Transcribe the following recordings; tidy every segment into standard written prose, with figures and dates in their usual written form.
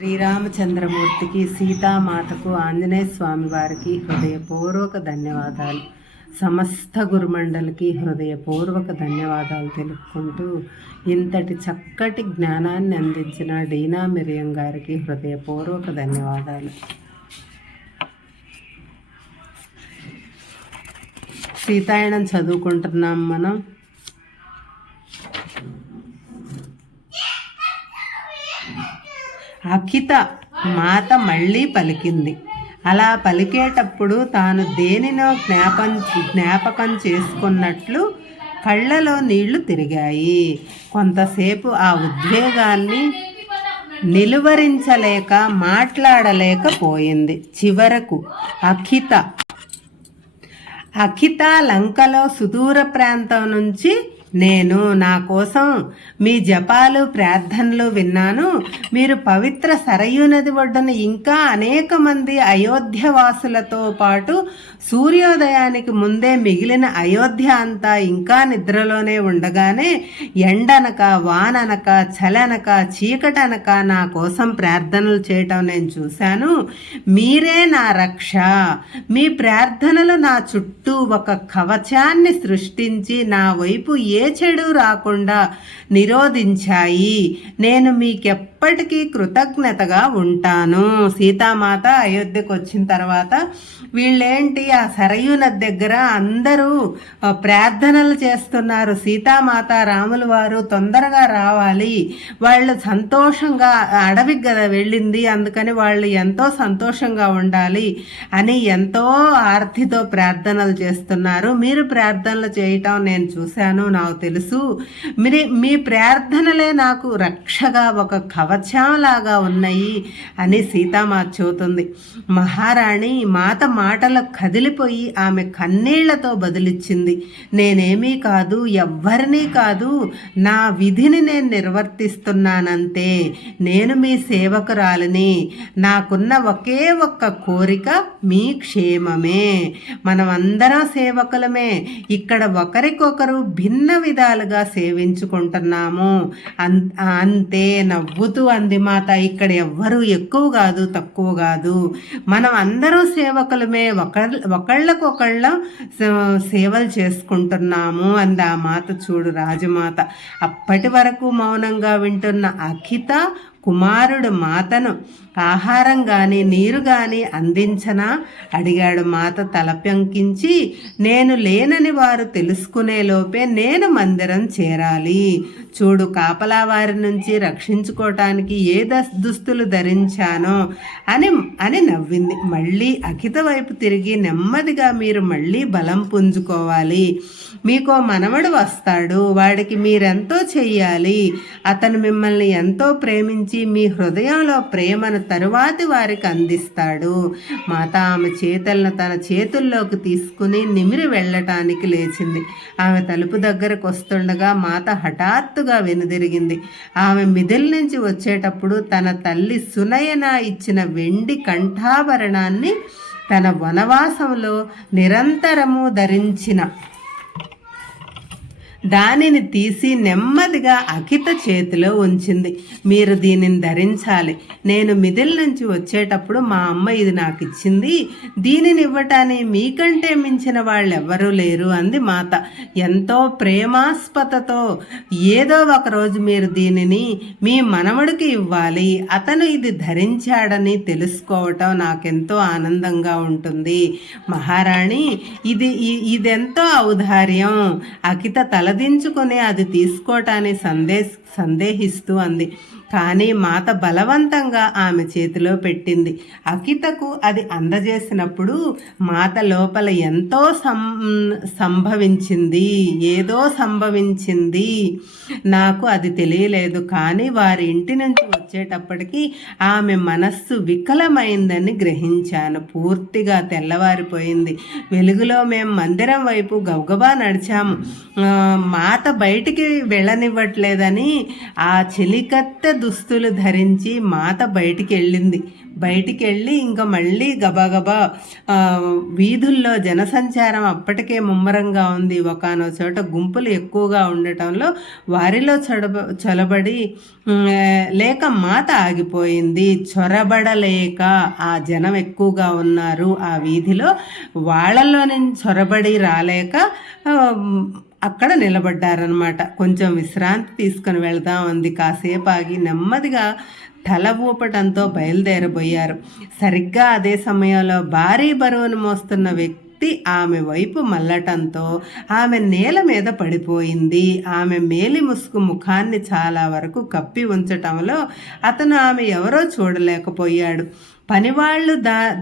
శ్రీరామచంద్రమూర్తికి, సీతామాతకు, ఆంజనేయ స్వామి వారికి హృదయపూర్వక ధన్యవాదాలు. సమస్త గురుమండలికి హృదయపూర్వక ధన్యవాదాలు తెలుపుకుంటూ, ఇంతటి చక్కటి జ్ఞానాన్ని అందించిన డీనా మిరియం గారికి హృదయపూర్వక ధన్యవాదాలు. సీతాయనం చదువుకుంటున్నాం మనం. అఖిత మాత మళ్ళీ పలికింది. అలా పలికేటప్పుడు తాను దేనినో జ్ఞాపకం చేసుకున్నట్లు కళ్ళలో నీళ్లు తిరిగాయి. కొంతసేపు ఆ ఉద్వేగాన్ని నిలువరించలేక మాట్లాడలేకపోయింది. చివరకు అఖిత లంకలో సుదూర ప్రాంతం నుంచి నేను నా కోసం మీ జపాలు ప్రార్థనలు విన్నాను. మీరు పవిత్ర సరయూ నది ఒడ్డున ఇంకా అనేక మంది అయోధ్యవాసులతో పాటు సూర్యోదయానికి ముందే మిగిలిన అయోధ్య అంతా ఇంకా నిద్రలోనే ఉండగానే ఎండనక వాననక చలనక చీకటనక నా కోసం ప్రార్థనలు చేయటం నేను చూశాను. మీరే నా రక్ష. మీ ప్రార్థనలు నా చుట్టూ ఒక కవచాన్ని సృష్టించి నా వైపు ఏ చెడు రాకుండా నిరోధించాయి. నేను మీకెప్పటికీ కృతజ్ఞతగా ఉంటాను. సీతామాత అయోధ్యకు వచ్చిన తర్వాత వీళ్ళేంటి ఆ సరయూ నది దగ్గర అందరూ ప్రార్థనలు చేస్తున్నారు. సీతామాత రాముల వారు తొందరగా రావాలి, వాళ్ళు సంతోషంగా అడవికి కదా వెళ్ళింది, అందుకని వాళ్ళు ఎంతో సంతోషంగా ఉండాలి అని ఎంతో ఆర్తితో ప్రార్థనలు చేస్తున్నారు. మీరు ప్రార్థనలు చేయటం నేను చూశాను, నాకు తెలుసు. మీ ప్రార్థనలే నాకు రక్షగా ఒక కవచంలాగా ఉన్నాయి అని సీతామాత చెబుతుంది. మహారాణి మాత మాటలు కదిలిపోయి ఆమె కన్నీళ్లతో బదులిచ్చింది. నేనేమీ కాదు, ఎవ్వరినీ కాదు, నా విధిని నేను నిర్వర్తిస్తున్నానంతే. నేను మీ సేవకురాలిని. నాకున్న ఒకే ఒక్క కోరిక మీ క్షేమమే. మనమందరం సేవకులమే. ఇక్కడ ఒకరికొకరు భిన్న విధాలుగా సేవించుకుంటున్నాము అంతే. నవ్వుతూ అంది మాత. ఇక్కడ ఎవ్వరూ ఎక్కువ కాదు, తక్కువ కాదు, మనం అందరూ సేవకులమే, ఒకళ్ళకొకళ్ళ సేవలు చేసుకుంటున్నాము అంది ఆ మాత. చూడు రాజమాత. అప్పటి వరకు మౌనంగా వింటున్న అఖిత కుమారుడు మాతను ఆహారం కానీ నీరు కానీ అందించనా అడిగాడు. మాత తల పంకించి, నేను లేనని వారు తెలుసుకునేలోపే నేను మందిరం చేరాలి. చూడు, కాపలా వారి నుంచి రక్షించుకోవటానికి ఏ దుస్తులు ధరించానో అని నవ్వింది. మళ్ళీ అఖిత వైపు తిరిగి నెమ్మదిగా, మీరు మళ్ళీ బలం పుంజుకోవాలి. మీకో మనవడు వస్తాడు, వాడికి మీరెంతో చెయ్యాలి. అతను మిమ్మల్ని ఎంతో ప్రేమించి మీ హృదయంలో ప్రేమను తరువాతి వారికి అందిస్తాడు. మాత ఆమె చేతులను తన చేతుల్లోకి తీసుకుని నిమిరి వెళ్ళటానికి లేచింది. ఆమె తలుపు దగ్గరకు వస్తుండగా మాత హఠాత్తుగా వెనుదిరిగింది. ఆమె మిదిల్ నుంచి వచ్చేటప్పుడు తన తల్లి సునయన ఇచ్చిన వెండి కంఠాభరణాన్ని తన వనవాసంలో నిరంతరము ధరించిన దానిని తీసి నెమ్మదిగా అఖిత చేతిలో ఉంచింది. మీరు దీనిని ధరించాలి. నేను మిదిల్ నుంచి వచ్చేటప్పుడు మా అమ్మ ఇది నాకు ఇచ్చింది. దీనిని ఇవ్వటానికి మీకంటే మించిన వాళ్ళు ఎవ్వరూ లేరు అంది మాత ఎంతో ప్రేమాస్పదతో. ఏదో ఒకరోజు మీరు దీనిని మీ మనవడికి ఇవ్వాలి. అతను ఇది ధరించాడని తెలుసుకోవటం నాకెంతో ఆనందంగా ఉంటుంది. మహారాణి, ఇదెంతో ఔదార్యం. అఖిత తలదించుకుని అది తీసుకోవటాన్ని సందేహిస్తూ అంది. కానీ మాత బలవంతంగా ఆమె చేతిలో పెట్టింది. అఖితకు అది అందజేసినప్పుడు మాత లోపల ఎంతో ఏదో సంభవించింది. నాకు అది తెలియలేదు. కానీ వారి ఇంటి నుంచి వచ్చేటప్పటికి ఆమె మనస్సు వికలమైందని గ్రహించాను. పూర్తిగా తెల్లవారిపోయింది. వెలుగులో మేము మందిరం వైపు గబగబా నడిచాము. మాత బయటికి వెళ్ళనివ్వట్లేదని ఆ చెలికత్తె దుస్తులు ధరించి మాత బయటికి వెళ్ళింది. బయటికి వెళ్ళి ఇంకా మళ్ళీ గబగబా వీధుల్లో జనసంచారం అప్పటికే ముమ్మరంగా ఉంది. ఒకానో చోట గుంపులు ఎక్కువగా ఉండటంలో వారిలో చొరబడి లేక మాత ఆగిపోయింది. చొరబడలేక ఆ జనం ఎక్కువగా ఉన్నారు ఆ వీధిలో, వాళ్ళలో నుంచి చొరబడి రాలేక అక్కడ నిలబడ్డారనమాట. కొంచెం విశ్రాంతి తీసుకుని వెళ్దాం అంది. కాసేపు ఆగి నెమ్మదిగా తల ఊపటంతో బయలుదేరబోయారు. సరిగ్గా అదే సమయంలో భారీ బరువును మోస్తున్న వ్యక్తి ఆమె వైపు మళ్ళటంతో ఆమె నేల మీద పడిపోయింది. ఆమె మేలి ముసుగు ముఖాన్ని చాలా వరకు కప్పి ఉంచటంలో అతను ఆమె ఎవరో చూడలేకపోయాడు. పనివాళ్ళు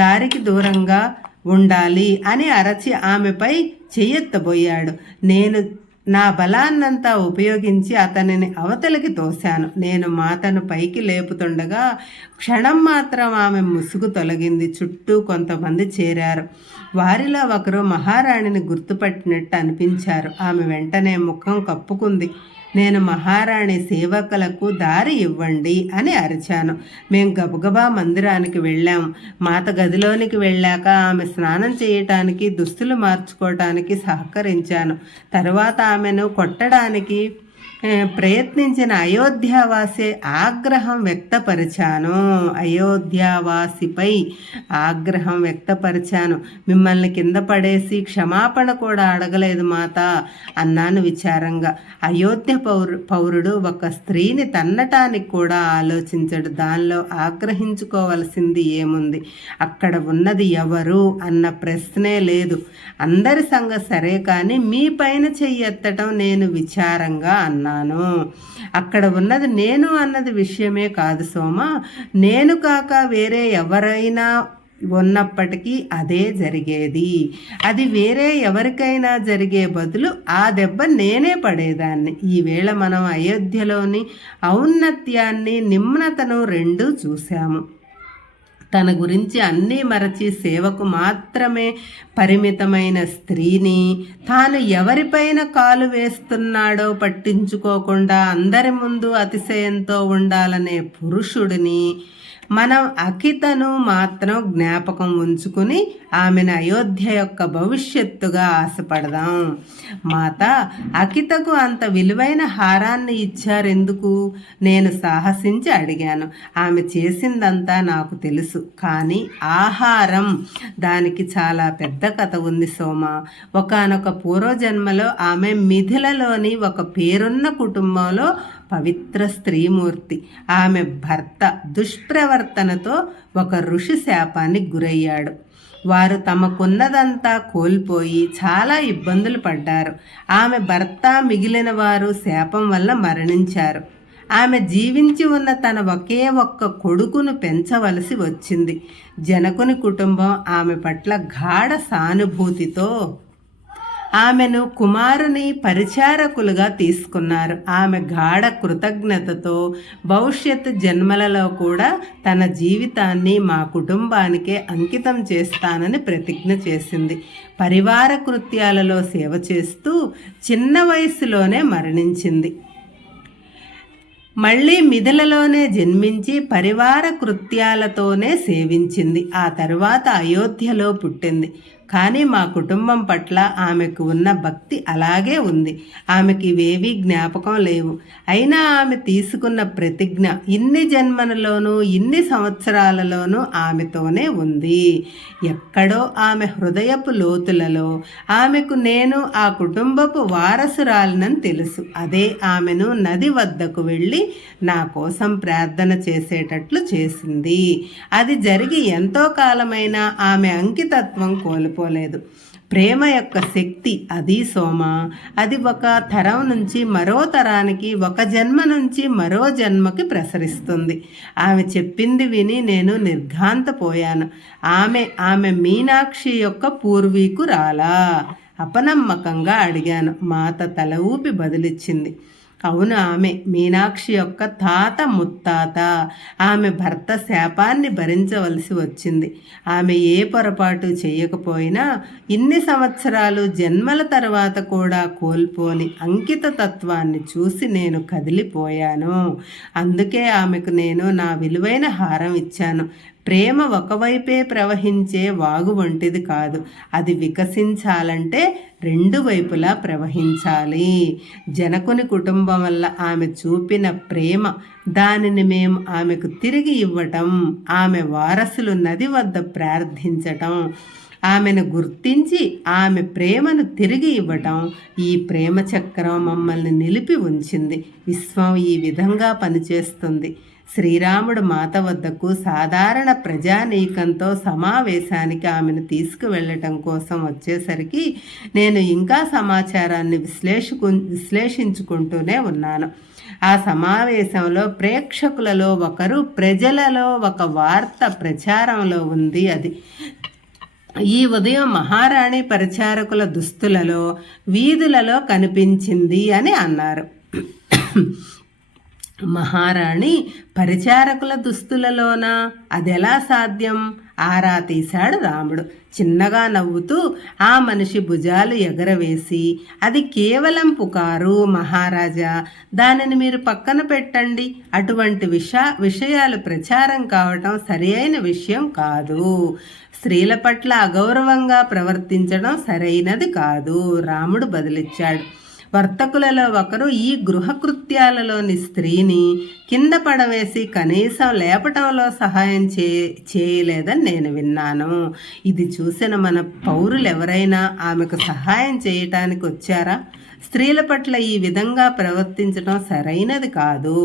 దారికి దూరంగా ఉండాలి అని అరచి ఆమెపై చెయ్యెత్తబోయాడు. నేను నా బలాన్నంతా ఉపయోగించి అతనిని అవతలికి తోశాను. నేను మాతను పైకి లేపుతుండగా క్షణం మాత్రం ఆమె ముసుగు తొలగింది. చుట్టూ కొంతమంది చేరారు. వారిలో ఒకరు మహారాణిని గుర్తుపట్టినట్టు అనిపించారు. ఆమె వెంటనే ముఖం కప్పుకుంది. నేను మహారాణి, సేవకులకు దారి ఇవ్వండి అని అరిచాను. మేము గబగబా మందిరానికి వెళ్ళాం. మాత గదిలోనికి వెళ్ళాక ఆమె స్నానం చేయటానికి, దుస్తులు మార్చుకోవటానికి సహకరించాను. తరువాత ఆమెను కొట్టడానికి ప్రయత్నించిన అయోధ్యావాసి ఆగ్రహం వ్యక్తపరిచాను. అయోధ్యావాసిపై ఆగ్రహం వ్యక్తపరిచాను. మిమ్మల్ని కింద పడేసి క్షమాపణ కూడా అడగలేదు మాత అన్నాను విచారంగా. అయోధ్య పౌరుడు ఒక స్త్రీని తన్నటానికి కూడా ఆలోచించడు. దానిలో ఆగ్రహించుకోవలసింది ఏముంది? అక్కడ ఉన్నది ఎవరు అన్న ప్రశ్నే లేదు. అందరి సంగతి సరే, కానీ మీ పైన చెయ్యెత్తటం నేను విచారంగా అన్నాను. అక్కడ ఉన్నది నేను అన్నది విషయమే కాదు సోమ. నేను కాక వేరే ఎవరైనా ఉన్నప్పటికీ అదే జరిగేది. అది వేరే ఎవరికైనా జరిగే బదులు ఆ దెబ్బ నేనే పడేదాన్ని. ఈవేళ మనం అయోధ్యలోని ఔన్నత్యాన్ని, నిమ్నతను రెండూ చూశాము. తన గురించి అన్నీ మరచి సేవకు మాత్రమే పరిమితమైన స్త్రీని, తాను ఎవరిపైన కాలు వేస్తున్నాడో పట్టించుకోకుండా అందరి ముందు అతిశయంతో ఉండాలనే పురుషుడిని, మనం అకితను మాత్రం జ్ఞాపకం ఉంచుకుని ఆమెను అయోధ్య యొక్క భవిష్యత్తుగా ఆశపడదాం. మాత, అకితకు అంత విలువైన హారాన్ని ఇచ్చారెందుకు? నేను సాహసించి అడిగాను. ఆమె చేసిందంతా నాకు తెలుసు, కానీ ఆహారం, దానికి చాలా పెద్ద కథ ఉంది సోమ. ఒకానొక పూర్వజన్మలో ఆమె మిథిలలోని ఒక పేరున్న కుటుంబంలో పవిత్ర స్త్రీమూర్తి. ఆమె భర్త దుష్ప్రవర్తనతో ఒక ఋషి శాపానికి గురయ్యాడు. వారు తమకున్నదంతా కోల్పోయి చాలా ఇబ్బందులు పడ్డారు. ఆమె భర్త, మిగిలిన వారు శాపం వల్ల మరణించారు. ఆమె జీవించి ఉన్న తన ఒకే ఒక్క కొడుకును పెంచవలసి వచ్చింది. జనకుని కుటుంబం ఆమె పట్ల గాఢ సానుభూతితో ఆమెను కుమారుని పరిచారకులుగా తీసుకున్నారు. ఆమె గాఢ కృతజ్ఞతతో భవిష్యత్తు జన్మలలో కూడా తన జీవితాన్ని మా కుటుంబానికే అంకితం చేస్తానని ప్రతిజ్ఞ చేసింది. పరివార కృత్యాలలో సేవ చేస్తూ చిన్న వయసులోనే మరణించింది. మళ్ళీ మిథిలలోనే జన్మించి పరివార కృత్యాలతోనే సేవించింది. ఆ తరువాత అయోధ్యలో పుట్టింది. కానీ మా కుటుంబం పట్ల ఆమెకు ఉన్న భక్తి అలాగే ఉంది. ఆమెకి ఇవేవీ జ్ఞాపకం లేవు. అయినా ఆమె తీసుకున్న ప్రతిజ్ఞ ఇన్ని జన్మలలోనూ, ఇన్ని సంవత్సరాలలోనూ ఆమెతోనే ఉంది. ఎక్కడో ఆమె హృదయపు లోతులలో ఆమెకు నేను ఆ కుటుంబపు వారసురాలినని తెలుసు. అదే ఆమెను నది వద్దకు వెళ్ళి నా కోసం ప్రార్థన చేసేటట్లు చేసింది. అది జరిగి ఎంతో కాలమైనా ఆమె అంకితత్వం కోల్పోలేదు. ప్రేమ యొక్క శక్తి అది సోమ. అది ఒక తరం నుంచి మరో తరానికి, ఒక జన్మ నుంచి మరో జన్మకి ప్రసరిస్తుంది. ఆమె చెప్పింది విని నేను నిర్ఘాంతపోయాను. ఆమె మీనాక్షి యొక్క పూర్వీకురాలా? అపనమ్మకంగా అడిగాను. మాత తల ఊపి బదులిచ్చింది. అవును, ఆమె మీనాక్షి యొక్క తాత ముత్తాత. ఆమె భర్త శాపాన్ని భరించవలసి వచ్చింది. ఆమె ఏ పొరపాటు చేయకపోయినా ఇన్ని సంవత్సరాలు జన్మల తర్వాత కూడా కోల్పోని అంకిత తత్వాన్ని చూసి నేను కదిలిపోయాను. అందుకే ఆమెకు నేను నా విలువైన హారం ఇచ్చాను. ప్రేమ ఒకవైపే ప్రవహించే వాగు వంటిది కాదు. అది వికసించాలంటే రెండు వైపులా ప్రవహించాలి. జనకుని కుటుంబం వల్ల ఆమె చూపిన ప్రేమ, దానిని మేము ఆమెకు తిరిగి ఇవ్వటం, ఆమె వారసులు నది వద్ద ప్రార్థించటం, ఆమెను గుర్తించి ఆమె ప్రేమను తిరిగి ఇవ్వటం, ఈ ప్రేమ చక్రం మమ్మల్ని నిలిపి ఉంచింది. విశ్వం ఈ విధంగా పనిచేస్తుంది. శ్రీరాముడు మాత వద్దకు సాధారణ ప్రజానీకంతో సమావేశానికి ఆమెను తీసుకువెళ్ళటం కోసం వచ్చేసరికి నేను ఇంకా సమాచారాన్ని విశ్లేషించుకుంటూనే ఉన్నాను. ఆ సమావేశంలో ప్రేక్షకులలో ఒకరు, ప్రజలలో ఒక వార్త ప్రచారంలో ఉంది. అది ఈ ఉదయం మహారాణి పరిచారకుల దుస్తులలో వీధులలో కనిపించింది అని అన్నారు. మహారాణి పరిచారకుల దుస్తులలోనా? అదెలా సాధ్యం? ఆరా తీశాడు రాముడు. చిన్నగా నవ్వుతూ ఆ మనిషి భుజాలు ఎగరవేసి, అది కేవలం పుకారు మహారాజా, దానిని మీరు పక్కన పెట్టండి. అటువంటి విషయాలు ప్రచారం కావటం సరి అయిన విషయం కాదు. స్త్రీల పట్ల అగౌరవంగా ప్రవర్తించడం సరైనది కాదు, రాముడు బదులిచ్చాడు. వర్తకులలో ఒకరు ఈ గృహకృత్యాలలోని స్త్రీని కింద పడవేసి కనీసం లేపటంలో సహాయం చేయలేదని నేను విన్నాను. ఇది చూసిన మన పౌరులు ఎవరైనా ఆమెకు సహాయం చేయటానికి వచ్చారా? స్త్రీల పట్ల ఈ విధంగా ప్రవర్తించడం సరైనది కాదు.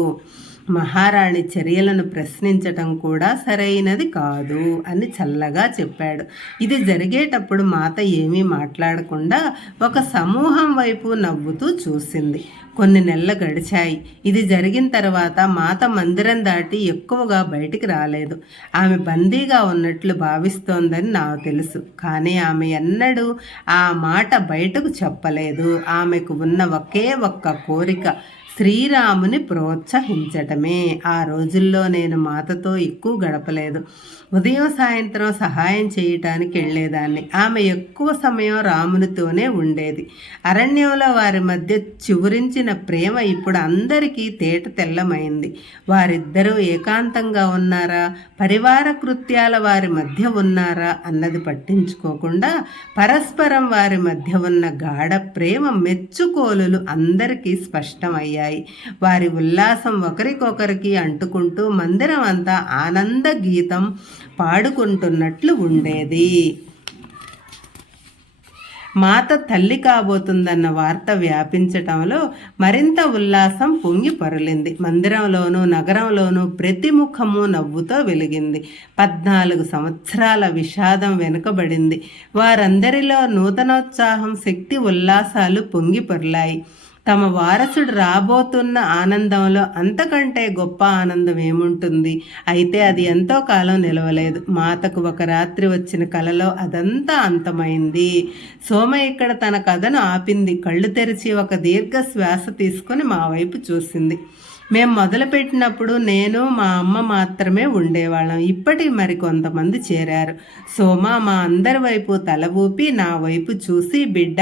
మహారాణి చర్యలను ప్రశ్నించటం కూడా సరైనది కాదు అని చల్లగా చెప్పాడు. ఇది జరిగేటప్పుడు మాత ఏమీ మాట్లాడకుండా ఒక సమూహం వైపు నవ్వుతూ చూసింది. కొన్ని నెలలు గడిచాయి. ఇది జరిగిన తర్వాత మాత మందిరం దాటి ఎక్కువగా బయటికి రాలేదు. ఆమె బందీగా ఉన్నట్లు భావిస్తోందని నాకు తెలుసు. కానీ ఆమె ఎన్నడూ ఆ మాట బయటకు చెప్పలేదు. ఆమెకు ఉన్న ఒకే ఒక్క కోరిక శ్రీరాముని ప్రోత్సహించటమే. ఆ రోజుల్లో నేను మాతతో ఎక్కువ గడపలేదు. ఉదయం సాయంత్రం సహాయం చేయటానికి వెళ్ళేదాన్ని. ఆమె ఎక్కువ సమయం రామునితోనే ఉండేది. అరణ్యంలో వారి మధ్య చివురించిన ప్రేమ ఇప్పుడు అందరికీ తేట తెల్లమైంది. వారిద్దరూ ఏకాంతంగా ఉన్నారా, పరివార కృత్యాల వారి మధ్య ఉన్నారా అన్నది పట్టించుకోకుండా పరస్పరం వారి మధ్య ఉన్న గాఢ ప్రేమ మెచ్చుకోలులు అందరికీ స్పష్టమయ్యాయి. వారి ఉల్లాసం ఒకరికొకరికి అంటుకుంటూ మందిరం అంతా ఆనంద గీతం పాడుకుంటున్నట్లు ఉండేది. మాత తల్లి కాబోతుందన్న వార్త వ్యాపించటంలో మరింత ఉల్లాసం పొంగి పొరలింది. మందిరంలోనూ నగరంలోనూ ప్రతి ముఖము నవ్వుతో వెలిగింది. 14 సంవత్సరాల విషాదం వెనుకబడింది. వారందరిలో నూతనోత్సాహం, శక్తి, ఉల్లాసాలు పొంగి పొరలాయి. తమ వారసుడు రాబోతున్న ఆనందంలో అంతకంటే గొప్ప ఆనందం ఏముంటుంది? అయితే అది ఎంతో కాలం నిలవలేదు. మాతకు ఒక రాత్రి వచ్చిన కలలో అదంతా అంతమైంది. సోమ ఇక్కడ తన కథను ఆపింది. కళ్ళు తెరిచి ఒక దీర్ఘ శ్వాస తీసుకొని మా వైపు చూసింది. మేము మొదలుపెట్టినప్పుడు నేను మా అమ్మ మాత్రమే ఉండేవాళ్ళం. ఇప్పటికి మరి కొంతమంది చేరారు. సోమ మా అందరి వైపు తల ఊపి నా వైపు చూసి, బిడ్డ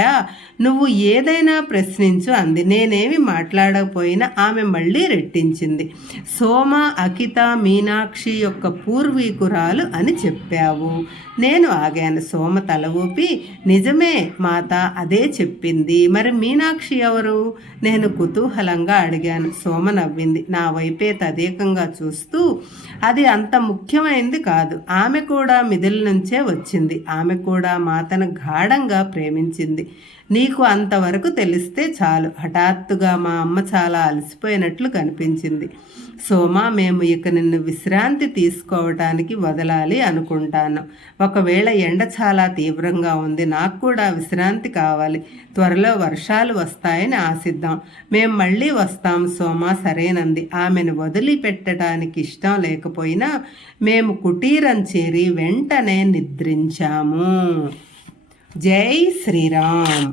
నువ్వు ఏదైనా ప్రశ్నించు అంది. నేనేమి మాట్లాడకపోయినా ఆమె మళ్ళీ రెట్టించింది. సోమ అకిత మీనాక్షి యొక్క పూర్వీకురాలు అని చెప్పావు. నేను ఆగాను. సోమ తల ఊపి, నిజమే మాత, అదే చెప్పింది. మరి మీనాక్షి ఎవరు? నేను కుతూహలంగా అడిగాను. సోమ నవ్వింది. నా వైపే తదేకంగా చూస్తూ, అది అంత ముఖ్యమైనది కాదు. ఆమె కూడా మిదిల నుంచే వచ్చింది. ఆమె కూడా మాతను గాఢంగా ప్రేమించింది. నీకు అంతవరకు తెలిస్తే చాలు. హఠాత్తుగా మా అమ్మ చాలా అలసిపోయినట్లు కనిపించింది. సోమ, మేము ఇక నిన్ను విశ్రాంతి తీసుకోవటానికి వదలాలి అనుకుంటాను. ఒకవేళ ఎండ చాలా తీవ్రంగా ఉంది. నాకు కూడా విశ్రాంతి కావాలి. త్వరలో వర్షాలు వస్తాయని ఆశిద్దాం. మేము మళ్ళీ వస్తాం. సోమ సరేనంది. ఆమెను వదిలిపెట్టడానికి ఇష్టం లేకపోయినా మేము కుటీరం చేరి వెంటనే నిద్రించాము. జై శ్రీరామ్.